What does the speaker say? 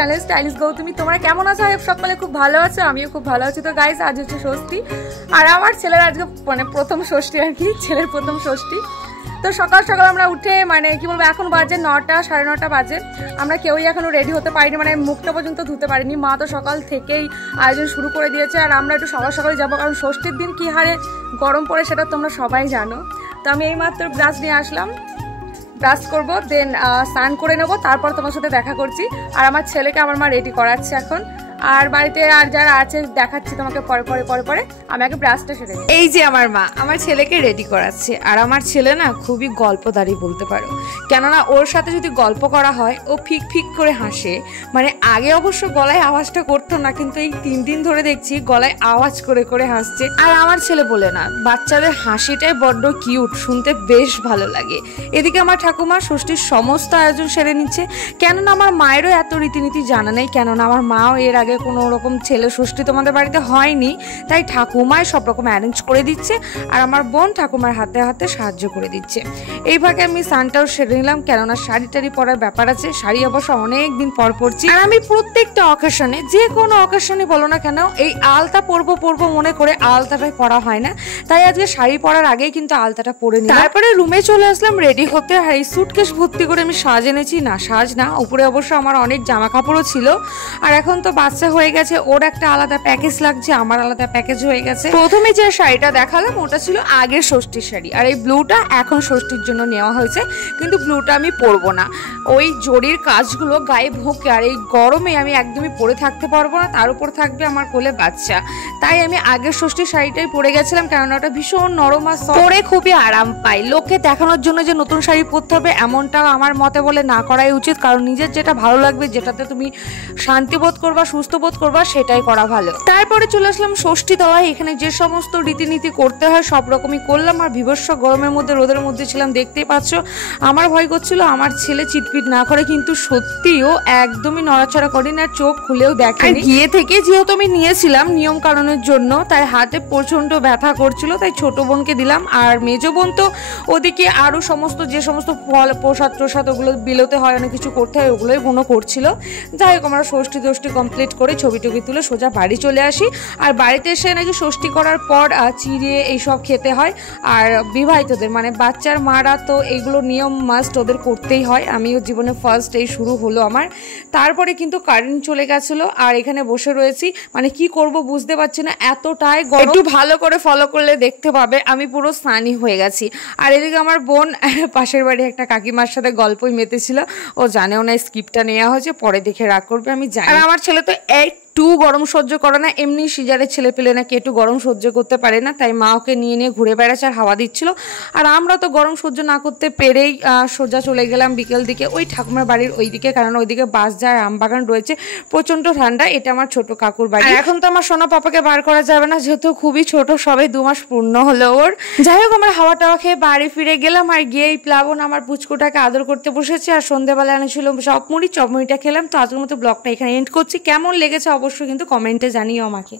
Channel stylish Gautami. তোমরা কেমন আছো? সকলে খুব ভালো আছো, আমিও খুব ভালো আছি। তো গাইস, আজ হচ্ছে ষষ্ঠী, আর আমার ছেলের আজকে মানে প্রথম ষষ্ঠী আর কি, ছেলের প্রথম ষষ্ঠী। তো সকাল সকাল আমরা উঠে মানে কি বলবো, এখন বাজে 9টা, 9:30 বাজে। আমরা কেউই এখনো রেডি হতে পারিনি, মানে মুখটা পর্যন্ত ধুতে পারিনি। মা তো সকাল থেকেই আয়োজন শুরু করে দিয়েছে, আর আমরা একটু সকাল সকালে যাবো, কারণ ষষ্ঠীর দিন কি হারে গরম পড়ে সেটা তোমরা সবাই জানো। তো আমি এইমাত্র ব্রাশ নিয়ে আসলাম, ব্রাশ করবো, দেন স্নান করে নেবো, তারপর তোমার সাথে দেখা করছি। আর আমার ছেলেকে আমার মা রেডি করাচ্ছে এখন, আর বাড়িতে আর যারা আছে দেখাচ্ছি তোমাকে পরে পরে পরে পরে। আমি আগে ব্রাশটা সেরে নিই। এই যে আমার মা আমার ছেলেকে রেডি করাচ্ছে, আর আমার ছেলে না খুবই গল্পদারি বলতে পারো, কেননা ওর সাথে যদি গল্প করা হয় ও ফিক ফিক করে হাসে। মানে আগে অবশ্য গলায় আওয়াজটা করতো না, কিন্তু এই 3 দিন ধরে দেখছি গলায় আওয়াজ করে করে হাসছে। আর আমার ছেলে বলে না, বাচ্চাদের হাসিটাই বড্ড কিউট, শুনতে বেশ ভালো লাগে। এদিকে আমার ঠাকুমা ষষ্ঠীর সমস্ত আয়োজন সেরে নিচ্ছে, কেননা আমার মায়েরও এত রীতিনীতি জানা নেই, কেননা আমার মাও এর আগে কোনো রকম ছেলে ষষ্ঠী তোমাদের বাড়িতে হয়নি, তাই ঠাকুমাই সব রকম অ্যারেঞ্জ করে দিচ্ছে, আর আমার বোন ঠাকুমার হাতে হাতে সাহায্য করে দিচ্ছে। এই ভাগে আমি স্নানটাও সেরে নিলাম, কেননা শাড়ি টাড়ি পরার ব্যাপার আছে। শাড়ি অবশ্য অনেক দিন পর পরছি, আর আমি প্রত্যেকটা অকেশনে, যে কোনো অকেশনে বলো না কেন, এই আলতা পরবো মনে করে আলতাটাই পরা হয় না, তাই আজকে শাড়ি পরার আগেই কিন্তু আলতাটা পরে নিই। তারপরে রুমে চলে আসলাম রেডি হতে, আর এই সুটকেস ভর্তি করে আমি সাজ এনেছি। না সাজ না, উপরে অবশ্য আমার অনেক জামা কাপড়ও ছিল, আর এখন তো বাচ্চা হয়ে গেছে, ওর একটা আলাদা প্যাকেজ লাগছে, আমার আলাদা প্যাকেজ হয়ে গেছে। প্রথমে যে শাড়িটা দেখালাম ওটা ছিল আগের ষষ্ঠীর শাড়ি, আর এই ব্লুটা এখন ষষ্ঠীর জন্য নেওয়া হয়েছে, কিন্তু ব্লুটা আমি পরবো না। ওই জরির কাজগুলো গায়ে ভোঁকে, আর এই গরমে আমি একদমই পরে থাকতে পারবো না, তার উপর থাকবে আমার কোলে বাচ্চা। তাই আমি আগের ষষ্ঠীর শাড়িটাই পরে গেছিলাম, কেননা ওটা ভীষণ নরম আর পরে খুবই আরাম পাই। লোককে দেখানোর জন্য যে নতুন শাড়ি পরতে হবে এমনটা আমার মতে বলে না করাই উচিত, কারণ নিজের যেটা ভালো লাগবে, যেটাতে তুমি শান্তি বোধ করবা, সুস্থ বোধ করবা, সেটাই করা ভালো। তারপরে চলে আসলাম ষষ্ঠী তলায়। এখানে যে সমস্ত রীতিনীতি করতে হয় সব রকমই করলাম, আর বিভৎস গরমের মধ্যে রোদের মধ্যে ছিলাম, দেখতেই পাচ্ছ। আমার ভয় করছিল আমার ছেলে চিটপিট না করে, কিন্তু সত্যিও একদমই নড়াচড়া করি না, চোখ খুলেও দেখেনি। গিয়ে থেকে যেহেতু আমি নিয়েছিলাম নিয়ম কানুনের জন্য, তাই হাতে প্রচন্ড ব্যথা করছিল, তাই ছোট বোনকে দিলাম, আর মেজ বোন তো ওদিকে আরো সমস্ত যে সমস্ত ফল প্রসাদ ওগুলো বিলোতে হয়, অনেক কিছু করতে হয়, ওগুলোই বোনও করছিল। যাই হোক, আমরা ষষ্ঠী কমপ্লিট করে ছবি টবি তুলে সোজা বাড়ি চলে আসি। আর বাড়িতে এসে নাকি ষষ্ঠী করার পর চিড়ে এইসব খেতে হয়, আর বিবাহিতদের মানে বাচ্চার মারা তো এইগুলো নিয়ম মাস্ট ওদের করতেই হয়। আমিও জীবনে ফার্স্ট এই শুরু হলো আমার। তারপরে কিন্তু কারেন্ট চলে গেছিলো, আর এখানে বসে রয়েছি, মানে কি করব বুঝতে পারছি না, এতটাই গরম। একটু ভালো করে ফলো করলে দেখতে পাবে আমি পুরো স্নানই হয়ে গেছি। আর এদিকে আমার বোন পাশের বাড়ি একটা কাকিমার সাথে গল্পই মেতেছিল, ও জানেও না স্কিপটা নেওয়া হয়েছে, পরে দেখে রাগ করবে আমি জানি। আর আমার ছেলে তো একটু গরম সহ্য করে না, এমনি সিজারের ছেলে পেলে নাকি একটু গরম সহ্য করতে পারে না, তাই মা ওকে নিয়ে নিয়ে ঘুরে বেড়াচ্ছে আর হাওয়া দিচ্ছিল। আর আমরা তো গরম সহ্য না করতে পেরেই সোজা চলে গেলাম বিকেল দিকে ওই ঠাকুমার বাড়ির ওইদিকে, কারণ ওইদিকে বাস যায়, আমবাগান রয়েছে, প্রচন্ড ঠান্ডা। এটা আমার ছোট কাকুর বাড়ি। এখন তো আমার সোনা পাপাকে বার করা যাবে না, যেহেতু খুবই ছোট, সবে 2 মাস পূর্ণ হলো ওর। যাই হোক, আমরা হাওয়া টাওয়া খেয়ে বাড়ি ফিরে গেলাম, আর গিয়ে এই প্লাবন আমার পুচকুটাকে আদর করতে বসেছে, আর সন্ধ্যাবেলা এনেছিল চপমুড়িটা খেলাম। তো আজকের মতো ব্লগটা এখানে এন্ড করছি। কেমন লেগেছে অবশ্যই কিন্তু কমেন্টে জানিও আমাকে।